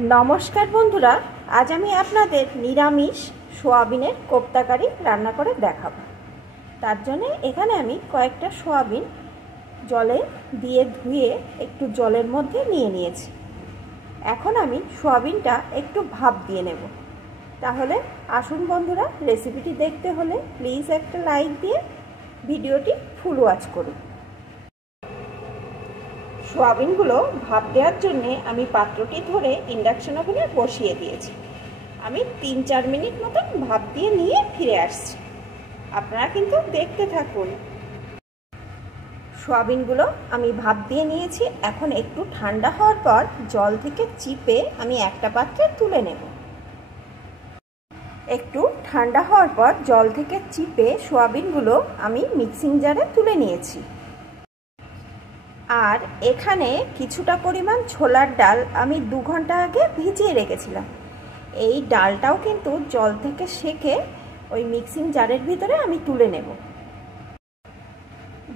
नमस्कार बंधुरा आज आमी आपनादेर निरामिष सोयाबिनेर कोफ्ताकारी रान्ना करे देखाबो। तार जोन्नो एखाने आमी कयेकटा सोयाबिन जले दिए धुए एकटू जलेर मध्य निये नियेछि। एखन आमी सोयाबिनटा एकटू भाप दिए नेब। ताहले आसुन बंधुरा रेसिपिटी देखते होले प्लिज एकटा लाइक दिए भिडियोटी फुल वाच करुन। सोयाबिनगुलो भाप देওয়ার জন্য আমি পাত্রটি ধরে ইন্ডাকশন ওভেনে বসিয়ে দিয়েছি। আমি ৩-৪ মিনিট মতো ভাপ দিয়ে নিয়ে ফিরে আসছি। আপনারা কিন্তু দেখতে থাকুন। সোয়াবিনগুলো আমি ভাপ দিয়ে নিয়েছি। এখন একটু ঠান্ডা হওয়ার পর জল থেকে চিপে আমি একটা পাত্রে তুলে নেব। একটু ঠান্ডা হওয়ার পর জল থেকে চিপে সোয়াবিনগুলো আমি মিক্সিং জারে তুলে নিয়েছি। আর এখানে কিছুটা পরিমাণ ছোলার ডাল আমি 2 ঘন্টা আগে ভিজিয়ে রেখেছিলাম। এই ডালটাও কিন্তু জল থেকে সেকে ওই মিক্সিং জারের ভিতরে আমি তুলে নেব।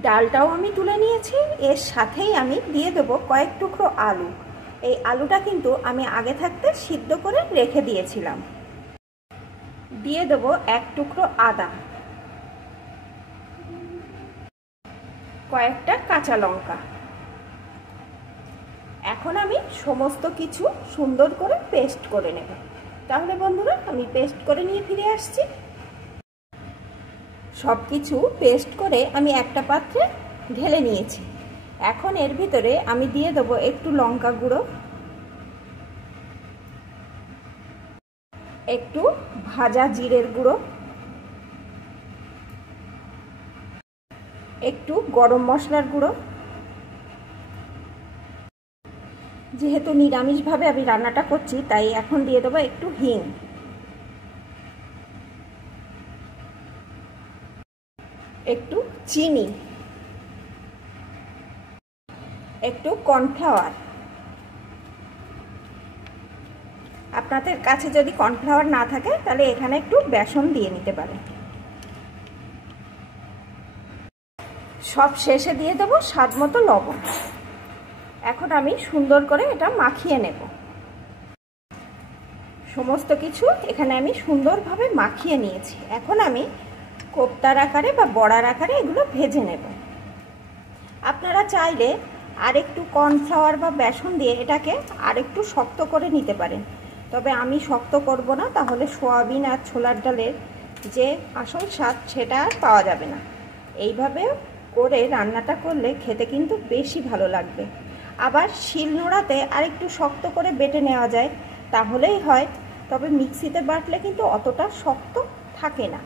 ডালটাও আমি তুলে নিয়েছি। এর সাথেই আমি দিয়ে দেব কয়েক টুকরো আলু। এই আলুটা কিন্তু আমি আগে থাকতে সিদ্ধ করে রেখে দিয়েছিলাম। দিয়ে দেব 1 টুকরো আদা, কয়েকটা কাঁচা লঙ্কা। এখন আমি সমস্ত কিছু সুন্দর করে পেস্ট করে নেব। তাহলে বন্ধুরা আমি পেস্ট করে নিয়ে ফিরে আসছি। সব কিছু পেস্ট করে আমি একটা পাত্রে ঢেলে নিয়েছি। এখন এর ভিতরে আমি দিয়ে দেব একটু লঙ্কা গুঁড়ো, একটু ভাজা জিরের গুঁড়ো, একটু গরম মশলার গুঁড়ো। যেহেতু নিরামিষভাবে আমি রান্নাটা করছি তাই এখন দিয়ে দেবো একটু হিং, একটু চিনি, একটু কর্নফ্লাওয়ার। আপনাদের কাছে যদি কর্নফ্লাওয়ার না থাকে তাহলে এখানে একটু বেসন দিয়ে নিতে পারেন। সব শেষে দিয়ে দেবো স্বাদ মতো লবণ। এখন আমি সুন্দর করে এটা মাখিয়ে নেব। সমস্ত কিছু এখানে আমি সুন্দরভাবে মাখিয়ে নিয়েছি। এখন আমি কোপ্তার আকারে বা বড়ার আকারে এগুলো ভেজে নেব। আপনারা চাইলে আরেকটু কর্নফ্লাওয়ার বা বেসন দিয়ে এটাকে আরেকটু শক্ত করে নিতে পারেন। তবে আমি শক্ত করব না, তাহলে সোয়াবিন আর ছোলার ডালের যে আসল স্বাদ সেটা আর পাওয়া যাবে না। এইভাবে করে রান্নাটা করলে খেতে কিন্তু বেশি ভালো লাগবে। আবার শিলনোড়াতে আরেকটু শক্ত করে বেটে নেওয়া যায়, তাহলেই হয়। তবে মিক্সিতে বাটলে কিন্তু অতটা শক্ত থাকে না।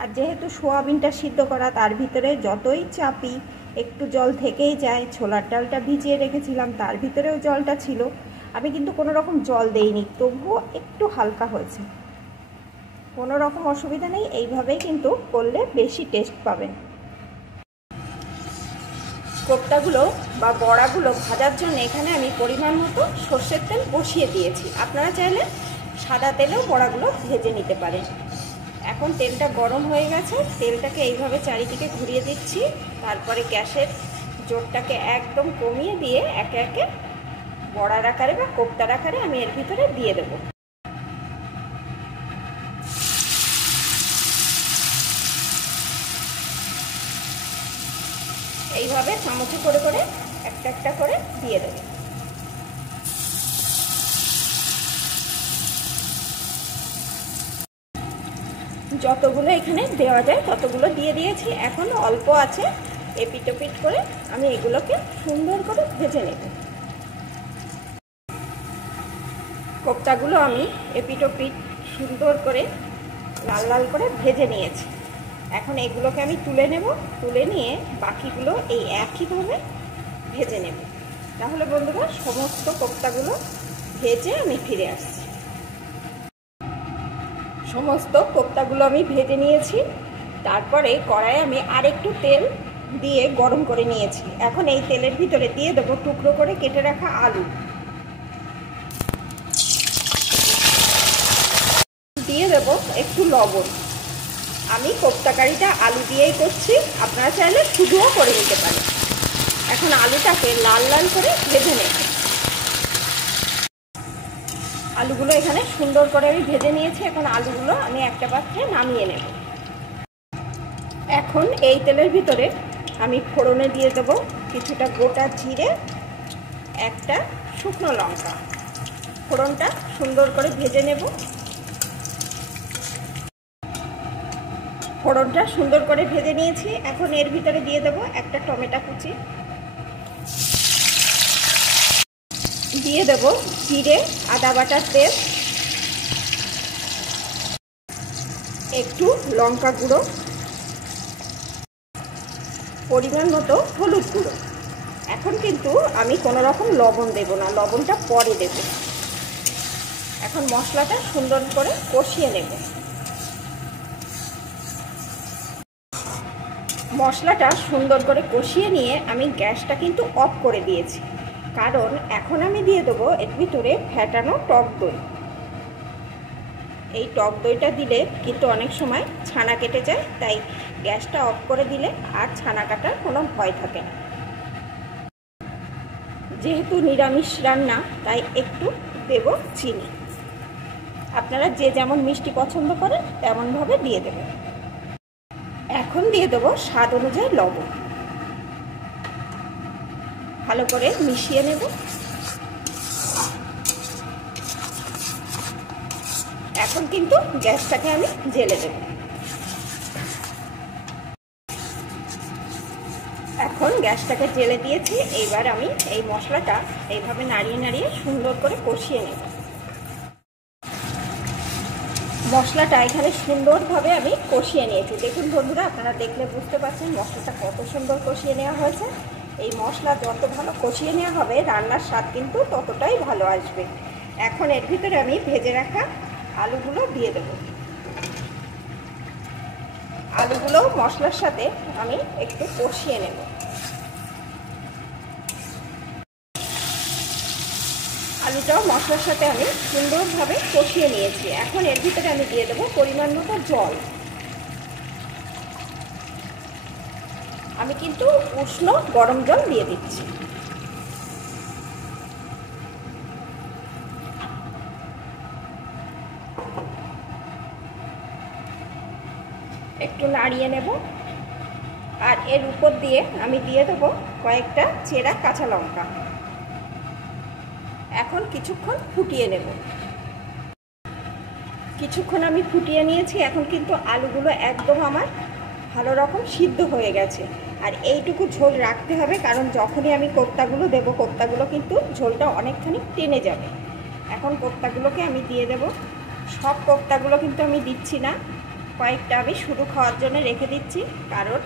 আর যেহেতু সোয়াবিনটা সিদ্ধ করা, তার ভিতরে যতই চাপি একটু জল থেকেই যায়। ছোলার ডালটা ভিজিয়ে রেখেছিলাম, তার ভিতরেও জলটা ছিল। আমি কিন্তু কোনো রকম জল দেইনি, তবুও একটু হালকা হয়েছে। কোনো রকম অসুবিধা নেই, এইভাবেই কিন্তু করলে বেশি টেস্ট পাবেন। কোপ্তাগুলো বা বড়াগুলো ভাজার জন্য এখানে আমি পরিমাণ মতো সর্ষের তেল বসিয়ে দিয়েছি। আপনারা চাইলে সাদা তেলেও বড়াগুলো ভেজে নিতে পারেন। এখন তেলটা গরম হয়ে গেছে, তেলটাকে এইভাবে চারিদিকে ঘুরিয়ে দিচ্ছি। তারপরে গ্যাসের জোরটাকে একদম কমিয়ে দিয়ে একে একে বড়ার আকারে বা কোপ্তার আকারে আমি এর ভিতরে দিয়ে দেবো। এইভাবে চামচে করে করে একটা একটা করে দিয়ে দেব। যতগুলো এখানে দেওয়া যায় ততগুলো দিয়ে দিয়েছি। এখন অল্প আছে, এপিট ওপিট করে আমি এগুলোকে সুন্দর করে ভেজে নেব। কোপ্তাগুলো আমি এপিট ওপিট সুন্দর করে লাল লাল করে ভেজে নিয়েছি। এখন এগুলোকে আমি তুলে নেব। তুলে নিয়ে বাকিগুলো এই একইভাবে ভেজে নেব। তাহলে বন্ধুরা সমস্ত কোপ্তাগুলো ভেজে আমি ফিরে আসছি। সমস্ত কোপ্তাগুলো আমি ভেজে নিয়েছি। তারপরে কড়াইয়ে আমি আরেকটু তেল দিয়ে গরম করে নিয়েছি। এখন এই তেলের ভিতরে দিয়ে দেবো টুকরো করে কেটে রাখা আলু, দিয়ে দেবো একটু লবণ। আমি কোপ্তাকারিটা আলু দিয়েই করছি, আপনারা চাইলে শুধুও করে নিতে পারেন। এখন আলুটাকে লাল লাল করে ভেজে নেব। আলুগুলো এখানে সুন্দর করে আমি ভেজে নিয়েছি। এখন আলুগুলো আমি একটা পাত্রে নামিয়ে নেব। এখন এই তেলের ভিতরে আমি ফোড়নে দিয়ে দেব কিছুটা গোটা জিরে, একটা শুকনো লঙ্কা। ফোড়নটা সুন্দর করে ভেজে নেব। ফোড়নটা সুন্দর করে ভেজে নিয়েছি। এখন এর ভিতরে দিয়ে দেব একটা টমেটো কুচি, দিয়ে দেব জিরে আদা বাটার পেস্ট, একটু লঙ্কা গুঁড়ো, পরিমাণ মতো হলুদ গুঁড়ো। এখন কিন্তু আমি কোনো রকম লবণ দেব না, লবণটা পরে দেব। এখন মশলাটা সুন্দর করে কষিয়ে নেব। মশলাটা সুন্দর করে কষিয়ে নিয়ে আমি গ্যাসটা কিন্তু অফ করে দিয়েছি, কারণ এখন আমি দিয়ে দেবো এর ভিতরে ফ্যাটানো টক দই। এই টক দইটা দিলে কিন্তু অনেক সময় ছানা কেটে যায়, তাই গ্যাসটা অফ করে দিলে আর ছানা কাটার কোনো ভয় থাকে না। যেহেতু নিরামিষ রান্না তাই একটু দেব চিনি। আপনারা যে যেমন মিষ্টি পছন্দ করেন তেমনভাবে দিয়ে দেবেন। এখন দিয়ে দেবো স্বাদ অনুযায়ী লবণ। ভালো করে মিশিয়ে নেব। এখন কিন্তু গ্যাসটাকে আমি জ্বেলে দেব। এখন গ্যাসটাকে জ্বেলে দিয়েছি। এইবার আমি এই মশলাটা এইভাবে নাড়িয়ে নাড়িয়ে সুন্দর করে কষিয়ে নেব। মশলাটা এখানে সুন্দরভাবে আমি কষিয়ে নিয়েছি। দেখুন বন্ধুরা, আপনারা দেখলে বুঝতে পারছেন মশলাটা কত সুন্দর কষিয়ে নেওয়া হয়েছে। এই মশলা যত ভালো কষিয়ে নেওয়া হবে রান্নার স্বাদ কিন্তু ততটাই ভালো আসবে। এখন এর ভিতরে আমি ভেজে রাখা আলুগুলো দিয়ে দেব। আলুগুলো মশলার সাথে আমি একটু কষিয়ে নেব। আলুটাও মশলার সাথে আমি সুন্দরভাবে কষিয়ে নিয়েছি। এখন এর ভিতরে আমি দিয়ে দেবো পরিমাণ মতো জল। আমি কিন্তু উষ্ণ গরম জল দিয়ে দিচ্ছি। একটু নাড়িয়ে নেব। আর এর উপর দিয়ে আমি দিয়ে দেবো কয়েকটা চেরা কাঁচা লঙ্কা। এখন কিছুক্ষণ ফুটিয়ে নেব। কিছুক্ষণ আমি ফুটিয়ে নিয়েছি। এখন কিন্তু আলুগুলো একদম আমার ভালো রকম সিদ্ধ হয়ে গেছে। আর এইটুকু ঝোল রাখতে হবে, কারণ যখনই আমি কোপ্তাগুলো দেবো কোপ্তাগুলো কিন্তু ঝোলটা অনেকখানি টেনে যাবে। এখন কোপ্তাগুলোকে আমি দিয়ে দেব। সব কোপ্তাগুলো কিন্তু আমি দিচ্ছি না, কয়েকটা আমি শুধু খাওয়ার জন্য রেখে দিচ্ছি। কারণ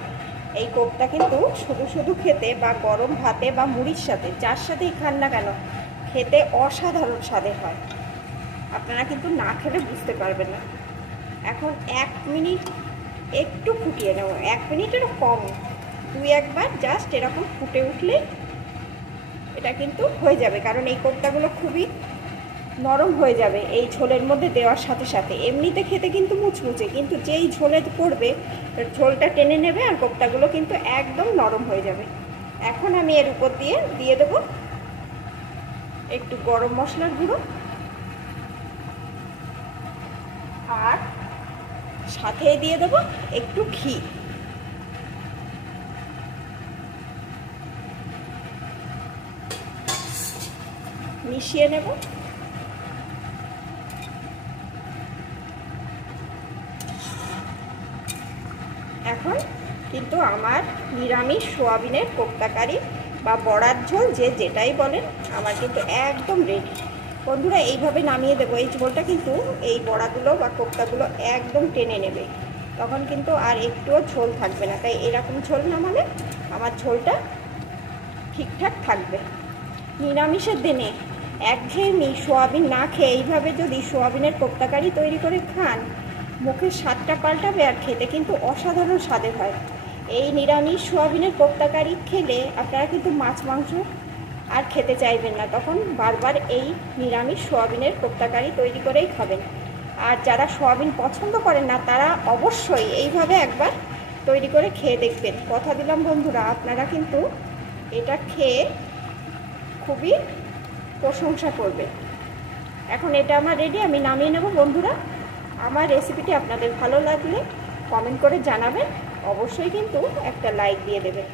এই কোপ্তা কিন্তু শুধু শুধু খেতে বা গরম ভাতে বা মুড়ির সাথে যার সাথেই খান না কেন খেতে অসাধারণ স্বাদের হয়। আপনারা কিন্তু না খেলে বুঝতে পারবেন না। এখন 1 মিনিট একটু ফুটিয়ে নেব। 1 মিনিটেরও কম, 2-1 বার জাস্ট এরকম ফুটে উঠলে এটা কিন্তু হয়ে যাবে। কারণ এই কোপ্তাগুলো খুবই নরম হয়ে যাবে এই ঝোলের মধ্যে দেওয়ার সাথে সাথে। এমনিতে খেতে কিন্তু মুচমুচে, কিন্তু যেই ঝোলে পড়বে ঝোলটা টেনে নেবে আর কোপ্তাগুলো কিন্তু একদম নরম হয়ে যাবে। এখন আমি এর উপর দিয়ে দেব একটু গরম মশলার গুঁড়ো, আর সাথে দিয়ে দেব একটু ঘি। মিশিয়ে নেব। এখন কিন্তু আমার নিরামিষ সোয়াবিনের কোপ্তা কারি বা বড়ার ঝোল যে যেটাই বলেন আমার কিন্তু একদম রেডি। বন্ধুরা, এইভাবে নামিয়ে দেবো। এই ঝোলটা কিন্তু এই বড়াগুলো বা কোপ্তাগুলো একদম টেনে নেবে, তখন কিন্তু আর একটুও ঝোল থাকবে না। তাই এরকম ঝোল নামালে আমার ঝোলটা ঠিকঠাক থাকবে। নিরামিষের দিনে একঘেয়েমি সোয়াবিন না খেয়ে এইভাবে যদি সোয়াবিনের কোপ্তা কারি তৈরি করে খান, মুখের স্বাদটা পাল্টাবে আর খেতে কিন্তু অসাধারণ স্বাদের হয়। এই নিরামিষ সোয়াবিনের কোপ্তা কারি খেলে আপনারা কিন্তু মাছ মাংস আর খেতে চাইবেন না, তখন বারবার এই নিরামিষ সোয়াবিনের কোপ্তা কারি তৈরি করেই খাবেন। আর যারা সোয়াবিন পছন্দ করেন না তারা অবশ্যই এইভাবে একবার তৈরি করে খেয়ে দেখবেন। কথা দিলাম বন্ধুরা, আপনারা কিন্তু এটা খেয়ে খুবই প্রশংসা করবেন। এখন এটা আমার রেডি, আমি নামিয়ে নেব। বন্ধুরা, আমার রেসিপিটি আপনাদের ভালো লাগলে কমেন্ট করে জানাবেন, অবশ্যই কিন্তু একটা লাইক দিয়ে দেবেন।